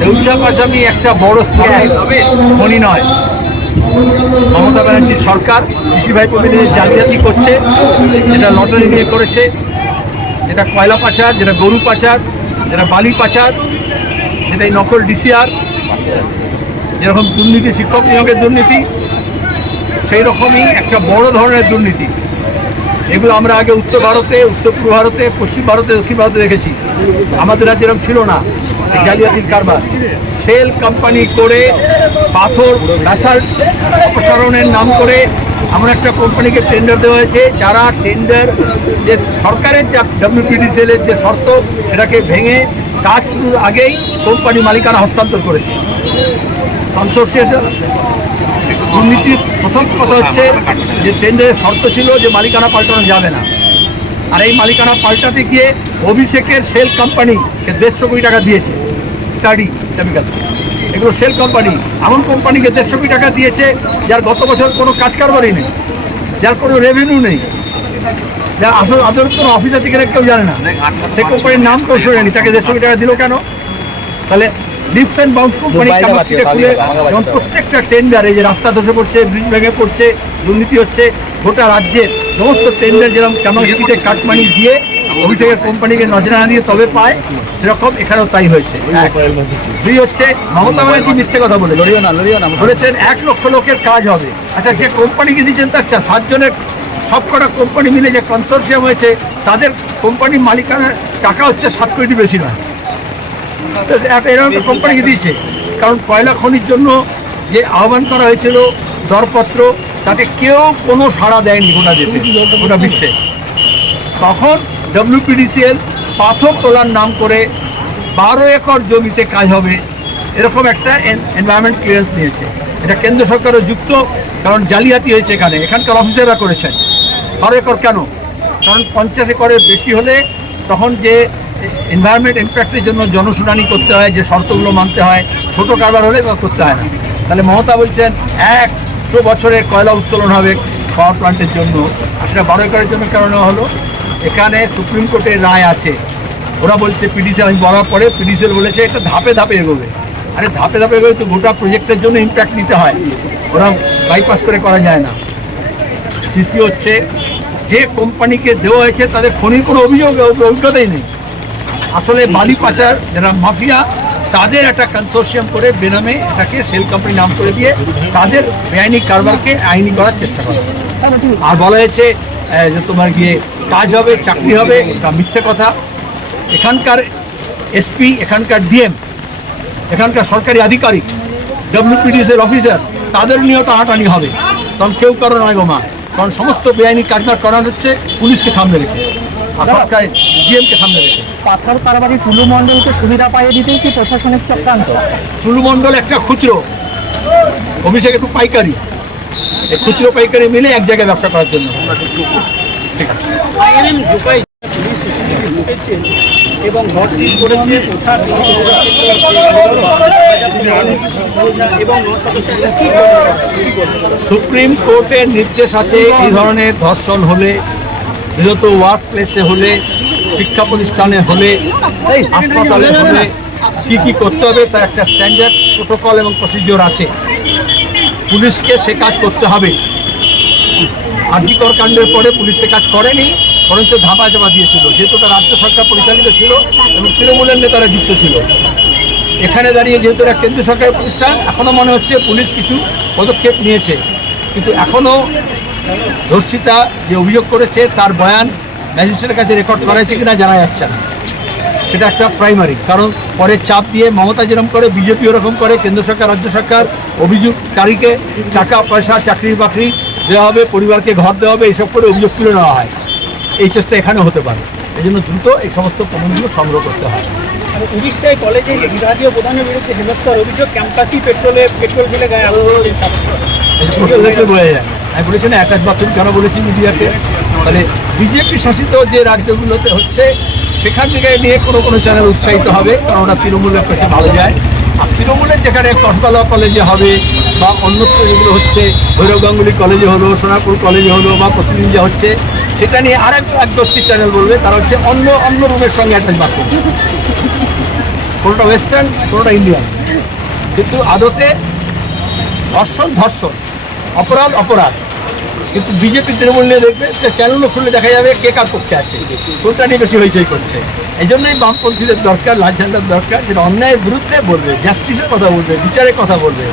দেউচা পাশামি একটা বড় স্ক্যাম মনি নয়। মমতা ব্যানার্জির সরকার কৃষি ভাইপো মিলে জালিয়াতি করছে, যেটা লটারি নিয়ে করেছে, যেটা কয়লা পাচার, যেটা গরু পাচার, যেটা বালি পাচার, যেটা এই নকল ডিসিআর, যেরকম দুর্নীতি, শিক্ষক নিয়োগের দুর্নীতি সেই রকমই একটা বড় ধরনের দুর্নীতি। এগুলো আমরা আগে উত্তর ভারতে, উত্তর পূর্ব ভারতে, পশ্চিম ভারতে, দক্ষিণ ভারতে দেখেছি। আমাদের রাজ্যে এরকম ছিল না। জালিয়াতির কারবার। সেল কোম্পানি করে পাথর ব্যাসাল্ট অপসারণের নাম করে এমন একটা কোম্পানিকে টেন্ডার দেওয়া হয়েছে, যারা টেন্ডার যে সরকারের যা ডাব্লিউপিডিসিএলের যে শর্ত, সেটাকে ভেঙে কাজ শুরুর আগেই কোম্পানি মালিকানা হস্তান্তর করেছে। কনসোর্সিয়েশন দুর্নীতির প্রথম কথা হচ্ছে যে টেন্ডারের শর্ত ছিল যে মালিকানা পাল্টানো যাবে না। আর এই মালিকানা পাল্টাতে গিয়ে অভিষেকের সেল কোম্পানিকে দেড়শো কোটি টাকা দিয়েছে। স্টাডি কেমিক্যালসকে এগুলো সেল কোম্পানি এমন কোম্পানিকে দেড়শো কোটি টাকা দিয়েছে যার গত বছর কোনো কাজ কারবারই নেই যার কোনো রেভিনিউ নেই। যার আসল আদর কোনো অফিস আছে কিনা কেউ জানে না। সেই কোম্পানির নাম কেউ শোনেনি। তাকে দেড়শো কোটি টাকা দিল কেন? তাহলে লিপস অ্যান্ড বাউন্স কোম্পানি খুলে যেমন প্রত্যেকটা টেন্ডার এই যে রাস্তা ধসে পড়ছে ব্রিজ ভেঙে পড়ছে দুর্নীতি হচ্ছে গোটা রাজ্যের সমস্ত টেন্ডার যেরকম ক্যামাস্ট্রিতে কাটমানি দিয়ে অভিষেকের কোম্পানিকে নজরে না দিয়ে তবে পায় সেরকম এখানেও তাই হয়েছে। দুই হচ্ছে মমতা ব্যানার্জি মিথ্যে কথা বলে লড়িও না লড়িও না বলেছেন এক লক্ষ লোকের কাজ হবে। আচ্ছা যে কোম্পানিকে দিচ্ছেন তার সাতজনের সবকটা কোম্পানি মিলে যে কনসোর্সিয়াম হয়েছে তাদের কোম্পানি মালিকানার টাকা হচ্ছে সাত কোটি বেশি নয়। একটা এরকম একটা কোম্পানিকে দিয়েছে কারণ কয়লা খনির জন্য যে আহ্বান করা হয়েছিল দরপত্র তাতে কেউ কোনো সাড়া দেয়নি গোটা দেশে গোটা বিশ্বে। তখন ডব্লিউপিডিসিএল পাথর তোলার নাম করে বারো একর জমিতে কাজ হবে। এরকম একটা এনভায়রনমেন্ট ক্লিয়ারেন্স নিয়েছে। এটা কেন্দ্র সরকারও যুক্ত, কারণ জালিয়াতি হয়েছে এখানে। এখানকার অফিসাররা করেছেন। বারো একর কেন? কারণ পঞ্চাশ একরের বেশি হলে তখন যে এনভায়রনমেন্ট ইম্প্যাক্টের জন্য জনশুনানি করতে হয়, যে শর্তগুলো মানতে হয়, ছোট কারবার হলে করতে হয় না। তাহলে মমতা বলছেন, একশো বছরের কয়লা উত্তোলন হবে পাওয়ার প্ল্যান্টের জন্য। সেটা বারো একরের জন্য নেওয়া হলো? এখানে সুপ্রিম কোর্টের রায় আছে। ওরা বলছে পিডিসিএল আমি বলার পরে পিডিসিএল বলেছে এটা ধাপে ধাপে এগোবে। আরে ধাপে ধাপে এগোবে তো গোটা প্রজেক্টের জন্য ইম্প্যাক্ট নিতে হয়। ওরা বাইপাস করে করা যায় না। তৃতীয় হচ্ছে, যে কোম্পানিকে দেওয়া হয়েছে তাদের খনির কোনো অভিযোগ অভিজ্ঞতাই নেই। আসলে বালি পাচার, যারা মাফিয়া, তাদের একটা কনসোর্সিয়াম করে বেনামে এটাকে সেল কোম্পানি নাম করে দিয়ে তাদের বেআইনি কারবারকে আইনি করার চেষ্টা করা। আর বলা হয়েছে যে তোমার গিয়ে কাজ হবে চাকরি হবে এটা মিথ্যে কথা। এখানকার এসপি এখানকার ডিএম এখানকার সরকারি আধিকারিক ডব্লিউপিডিসির অফিসার তাদের নিয়েও টানাটানি হবে। তখন কেউ কারও নয় গোমা কারণ সমস্ত বেআইনি কারবার করা হচ্ছে পুলিশকে সামনে রেখে। আর সরকার ডিএমকে সামনে রেখে। পাথর কারবারি টুলু মণ্ডলকে সুবিধা পাইয়ে দিতেই কি প্রশাসনিক চক্রান্ত? টুলুমণ্ডল একটা খুচরো। অভিষেক একটু পাইকারি। এই খুচরো পাইকারি মিলে এক জায়গায় ব্যবসা করার জন্য। এবং সুপ্রিম কোর্টের নির্দেশ আছে এই ধরনের ধর্ষণ হলে, বিরত ওয়ার্ক প্লেসে হলে, শিক্ষা প্রতিষ্ঠানে হলে, হাসপাতালে হলে কী কী করতে হবে তার একটা স্ট্যান্ডার্ড প্রোটোকল এবং প্রসিডিওর আছে। পুলিশকে সে কাজ করতে হবে। আর্থিকর কাণ্ডের পরে পুলিশ সে কাজ করেনি বরঞ্চ ধাপা জমা দিয়েছিল। যেহেতু তার রাজ্য সরকার পরিচালিত ছিল এবং তৃণমূলের নেতারা যুক্ত ছিল। এখানে দাঁড়িয়ে যেহেতু এটা কেন্দ্রীয় সরকারের প্রতিষ্ঠান এখনও মনে হচ্ছে পুলিশ কিছু পদক্ষেপ নিয়েছে। কিন্তু এখনও ধর্ষিতা যে অভিযোগ করেছে, তার বয়ান ম্যাজিস্ট্রেটের কাছে রেকর্ড করা হয়েছে কিনা জানা যাচ্ছে না। সেটা একটা প্রাইমারি কারণ পরে চাপ দিয়ে মমতা যেরকম করে বিজেপি ওরকম করে কেন্দ্র সরকার রাজ্য সরকার অভিযোগকারীকে টাকা পয়সা চাকরি বাকরি দেওয়া হবে পরিবারকে ঘর দেওয়া হবে এইসব করে অভিযোগ তুলে নেওয়া হয়। এই চেষ্টা এখানে হতে পারে। এই জন্য দ্রুত এই সমস্ত প্রমাণগুলো সংগ্রহ করতে হয়। উড়িষ্যায় কলেজে বিভাগীয় প্রধানের বিরুদ্ধে হেনস্থার অভিযোগ ক্যাম্পাসই পেট্রোলে পেট্রোল ফেলে গায়ে যে বোঝা যায়? আমি বলেছি না একাশ বাথরুম কেন বলেছি মিডিয়াকে তাহলে বিজেপি শাসিত যে রাজ্যগুলোতে হচ্ছে সেখান থেকে নিয়ে কোনো কোনো চ্যানেল উৎসাহিত হবে কারণ ওরা তৃণমূলের কাছে ভালো যায়। আর তৃণমূলের যেখানে কসবালা কলেজে হবে বা অন্যত্র যেগুলো হচ্ছে, ভৈরব গাঙ্গুলি কলেজে হলো সোনাপুর কলেজে হলো বা প্রতিদিন যে হচ্ছে, সেটা নিয়ে আর এক দশটি চ্যানেল বলবে। তারা হচ্ছে অন্য অন্য রুমের সঙ্গে অ্যাটাচ বাথরুম কোনোটা ওয়েস্টার্ন কোনোটা ইন্ডিয়ান কিন্তু আদতে ধর্ষণ ধর্ষণ। অপরাধ অপরাধ। কিন্তু বিজেপি তৃণমূল নিয়ে দেখবে চ্যানেলও খুললে দেখা যাবে কে কার পক্ষে আছে, কোনটা নিয়ে বেশি হইচই করছে। এই জন্যই বামপন্থীদের দরকার, লাল ঝান্ডার দরকার, যেটা অন্যায়ের বিরুদ্ধে বলবে, জাস্টিসের কথা বলবে, বিচারের কথা বলবে।